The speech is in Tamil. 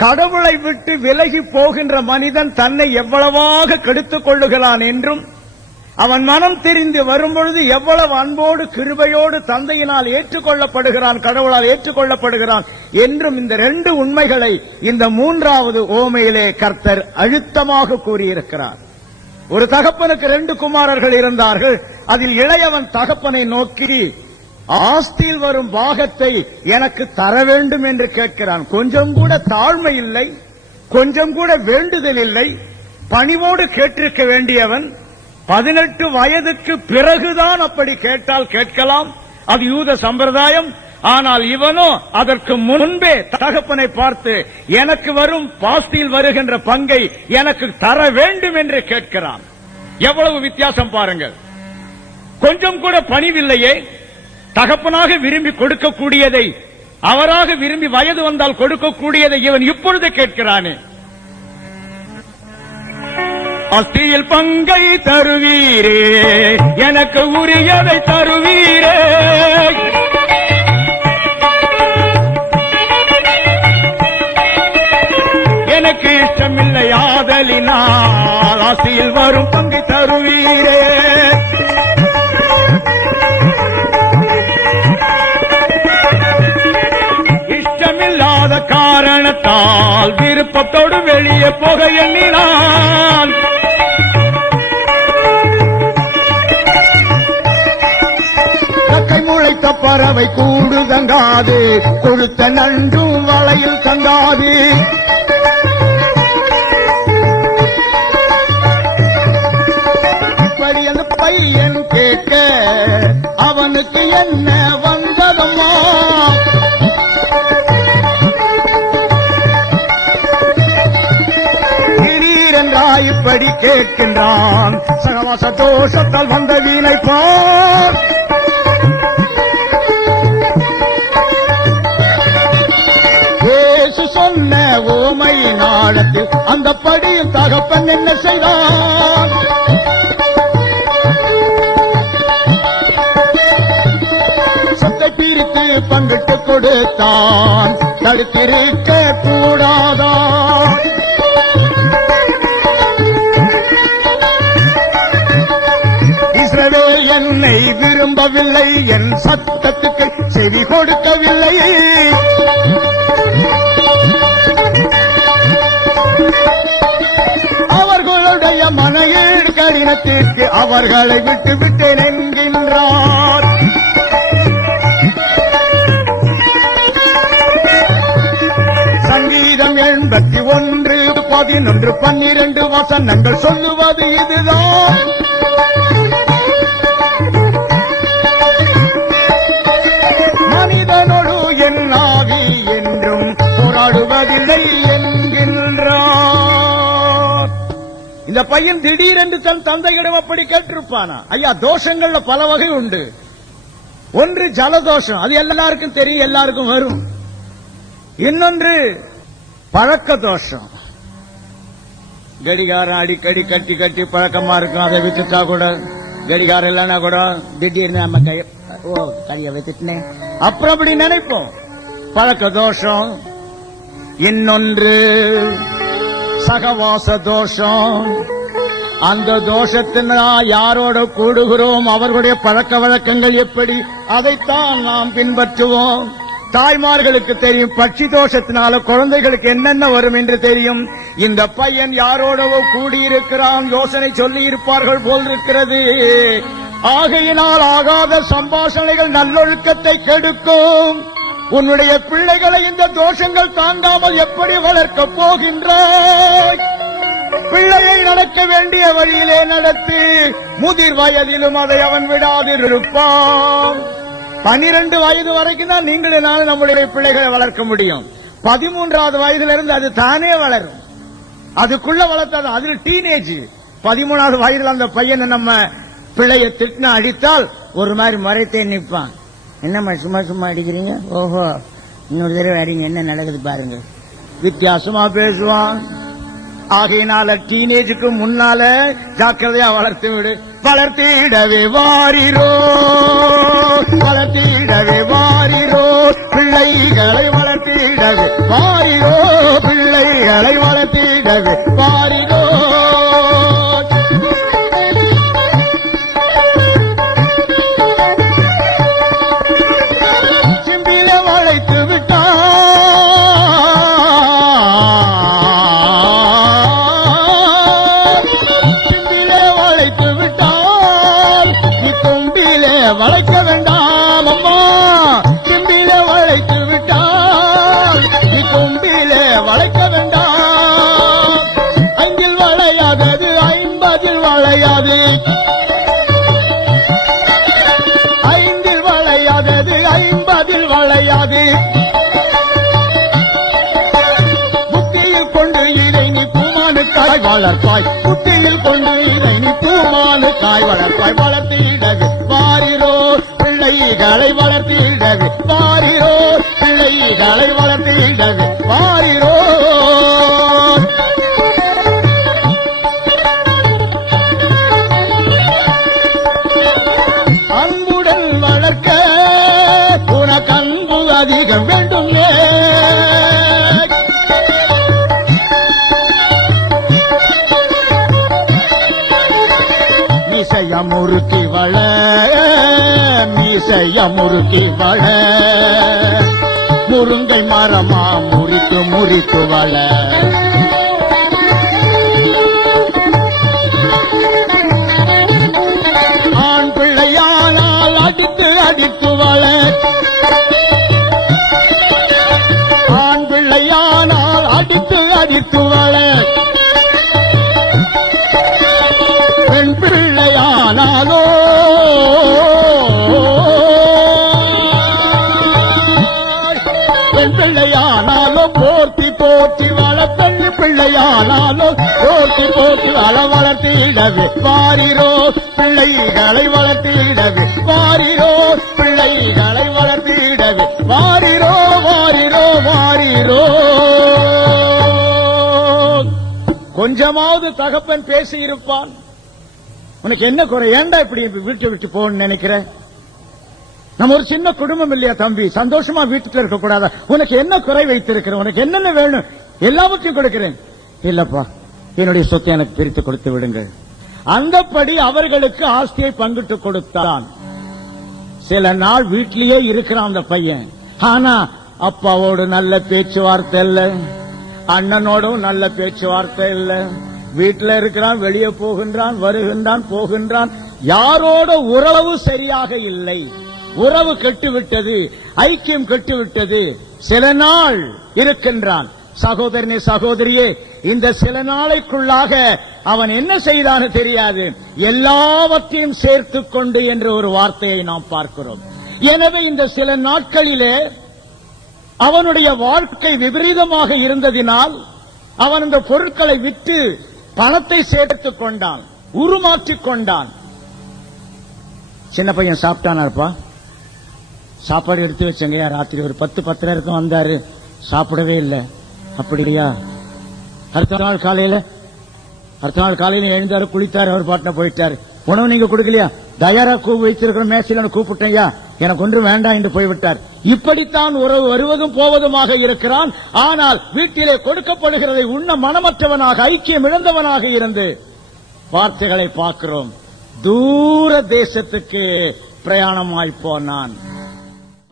கடவுளை விட்டு விலகி போகின்ற மனிதன் தன்னை எவ்வளவாக கெடுத்துக் கொள்ளுகிறான் என்றும் அவன் மனம் தெரிந்து வரும்பொழுது எவ்வளவு அன்போடு கிருபையோடு தந்தையினால் ஏற்றுக்கொள்ளப்படுகிறான் கடவுளால் ஏற்றுக்கொள்ளப்படுகிறான் என்றும் இந்த ரெண்டு உண்மைகளை இந்த மூன்றாவது ஓமையிலே கர்த்தர் அழுத்தமாக கூறியிருக்கிறார். ஒரு தகப்பனுக்கு ரெண்டு குமாரர்கள் இருந்தார்கள். அதில் இளையவன் தகப்பனை நோக்கி ஆஸ்தியில் வரும் பாகத்தை எனக்கு தர வேண்டும் என்று கேட்கிறான். கொஞ்சம் கூட தாழ்மை இல்லை கொஞ்சம் கூட வேண்டுதல் இல்லை. பணிவோடு கேட்டிருக்க வேண்டியவன் பதினெட்டு வயதுக்கு பிறகுதான் அப்படி கேட்டால் கேட்கலாம். அது யூத சம்பிரதாயம். ஆனால் இவனோ அதற்கு முன்பே தகப்பனை பார்த்து எனக்கு வரும் பாஸ்தியில் வருகின்ற பங்கை எனக்கு தர வேண்டும் என்று கேட்கிறான். எவ்வளவு வித்தியாசம் பாருங்கள். கொஞ்சம் கூட பணிவில்லையே தகப்பனாக விரும்பி கொடுக்கக்கூடியதை அவராக விரும்பி வயது வந்தால் கொடுக்கக்கூடியதை இவன் இப்பொழுது கேட்கிறானே. அஸ்தியில் பங்கை தருவீரே எனக்கு உரியதை தருவீரே. எனக்கு இஷ்டமில்லை ஆதலினால் ஆசையில் வரும் பங்கை தருவீரே. விட்டால் விருப்பத்தோடு வெளியே போக எண்ணினான். முளைத்த பறவை கூடு தங்காது கொடுத்த நண்டும் வளையில் தங்காது. இப்படி அந்த பையன் கேட்க அவனுக்கு என்ன திடீரென்றா இப்படி கேட்கின்றான். சகவாச தோஷத்தால் வந்த வீணை பார். சொன்ன ஓமை நாடத்தில் அந்த படியும் தகப்பன் என்ன செய்தான்? சொத்தை பிரித்து பங்கிட்டு கொடுத்தான். தடுத்திருக்க கூடாதா என்னை விரும்பவில்லை என் சத்தத்துக்கு செவி கொடுக்கவில்லை. அவர்களுடைய மனையீடு கடினத்திற்கு அவர்களை விட்டு விட்டேன் என்கின்றார். சங்கீதம் எண்பத்தி ஒன்று பதினொன்று பன்னிரண்டு வசனங்கள் சொல்லுவது இதுதான். இந்த பையன் திடீரென்று தன் தந்தையிடம் அப்படி கேட்டிருப்பானா? ஐயா தோஷங்கள்ல பல வகை உண்டு. ஒன்று ஜலதோஷம். அது எல்லாருக்கும் தெரியும் எல்லாருக்கும் வரும். இன்னொன்று பழக்க தோஷம் கடிகாரம் அடிக்கடி கட்டி கட்டி பழக்கமா இருக்கும். அதை வித்துட்டா கூட கடிகாரம் இல்லைன்னா கூட திடீர்னு நம்ம கை ஓ கைய வித்துட்டேன் அப்புறம் அப்படி நினைப்போம். பழக்க தோஷம் இன்னொன்று சகவாச தோஷம் அந்த தோஷத்தினால் யாரோட கூடுகிறோம்? அவர்களுடைய பழக்க வழக்கங்கள் எப்படி? அதைத்தான் நாம் பின்பற்றுவோம். தாய்மார்களுக்கு தெரியும் பட்சி தோஷத்தினால குழந்தைகளுக்கு என்னென்ன வரும் என்று தெரியும். இந்த பையன் யாரோடவோ கூடியிருக்கிறான் யோசனை சொல்லி இருப்பார்கள் போல் இருக்கிறது ஆகையினால் ஆகாத சம்பாஷணைகள் நல்லொழுக்கத்தை கெடுக்கும். உன்னுடைய பிள்ளைகளை இந்த தோஷங்கள் தாங்காமல் எப்படி வளர்க்கப் போகின்றாய்? பிள்ளையை நடக்க வேண்டிய வழியிலே நடத்தி முதிர் வயதிலும் அதை அவன் விடாதிருப்பான். பனிரெண்டு வயது வரைக்கும் தான் நீங்கள் நானும் நம்முடைய பிள்ளைகளை வளர்க்க முடியும். பதிமூன்றாவது வயதிலிருந்து அது தானே வளரும். அதுக்குள்ள வளர்த்தாது அதில் டீனேஜ். பதிமூணாவது வயதுல அந்த பையனை நம்ம பிள்ளைய திட்டின அடித்தால் ஒரு மாதிரி மறைத்தே நிற்பான். என்னம்மா சும்மா சும்மா அடிக்கிறீங்க? ஓஹோ. இன்னொரு தடவை அடிங்க. என்ன நடக்குது பாருங்க. வித்தியாசமா பேசுவான். ஆகையினால டீனேஜுக்கு முன்னால ஜாக்கிரதையா வளர்த்து விடு. வளர்த்திடவே வாரிரோ. வளர்த்திடவே வாரிரோ. பிள்ளைகளை வளர்த்திடவே வாரி வளையாது. ஐந்தில் வளையாதது ஐம்பதில் வளையாது. புத்தியில் கொண்டு இதை நீ பூமானுக்காய் வளர்ப்பாய். புத்தியில் கொண்டு இதை நீ பூமானுக்காய் வளர்ப்பாய். வளர்த்திடகு வாரிரோ பிள்ளைகளை வளர்த்திடகு மீசைய முறுக்கி வள மீசைய முறுக்கி வள. முருங்கை மரமா முறித்து முறித்து வள. பெண் பிள்ளையானாலும் போர்த்தி போற்றி வள பிள்ளையானாலும் போர்த்தி போற்றி வள வளர்த்திடவே. வாரிரோ பிள்ளைகளை வளர்த்திடவே. வாரிரோ பிள்ளைகளை வளர்த்திடவே. வாரிரோ வாரிரோ வாரிரோ. கொஞ்சமாவது தகப்பன் பேசி இருப்பான் உனக்கு என்ன குறை? ஏன்டா இப்படி வீட்டை விட்டு போன்னு நினைக்கிறேன் நம்ம ஒரு சின்ன குடும்பம் இல்லையா தம்பி? சந்தோஷமா வீட்டுல இருக்க கூடாதா உனக்கு என்ன குறை வைத்திருக்கிறேன்? உனக்கு என்னென்ன வேணும்? எல்லாவற்றையும் கொடுக்கிறேன். இல்லப்பா என்னுடைய சொத்தை எனக்கு பிரித்து கொடுத்து விடுங்கள். அந்தப்படி அவர்களுக்கு ஆஸ்தியை பங்கிட்டு கொடுத்தான். சில நாள் வீட்டிலேயே இருக்கிறான் அந்த பையன். ஆனா அப்பாவோடு நல்ல பேச்சுவார்த்தை இல்ல. அண்ணனோடும் நல்ல பேச்சுவார்த்தை இல்ல. வீட்டில் இருக்கிறான் வெளியே போகின்றான் வருகின்றான் போகின்றான். யாரோட உறவு சரியாக இல்லை. உறவு கெட்டுவிட்டது ஐக்கியம் கெட்டுவிட்டது. சில நாள் இருக்கின்றான். சகோதரனே சகோதரியே இந்த சில நாளைக்குள்ளாக அவன் என்ன செய்தான்னு தெரியாது. எல்லாவற்றையும் சேர்த்து கொண்டு என்ற ஒரு வார்த்தையை நாம் பார்க்கிறோம். எனவே இந்த சில நாட்களிலே அவனுடைய வாழ்க்கை விபரீதமாக இருந்ததினால் அவன் இந்த பொருட்களை விற்று பணத்தை சேர்த்துக் கொண்டான் உருமாற்றிக் கொண்டான். சின்ன பையன் சாப்பிட்டானாருப்பா சாப்பாடு எடுத்து வச்சங்கய்யா ராத்திரி ஒரு பத்து பத்து இருக்கும் வந்தாரு. சாப்பிடவே இல்லை. அப்படியா அடுத்த நாள் காலையில அடுத்த நாள் காலையில எழுந்தாரு குளித்தாரு அவர் பாட்டின போயிட்டாரு. உணவு நீங்க கொடுக்கலையா? தயாரா கூ வைத்திருக்கிற மேசையில கூப்பிட்டேயா எனக்கு ஒன்று வேண்டாம் என்று போய்விட்டார். இப்படித்தான் உறவு வருவதும் போவதுமாக இருக்கிறான். ஆனால் வீட்டிலே கொடுக்கப்படுகிறதை உண்ண மனமற்றவனாக ஐக்கியம் இழந்தவனாக இருந்து வார்த்தைகளை பார்க்கிறோம். தூர தேசத்துக்கு பிரயாணமாய் போனான்.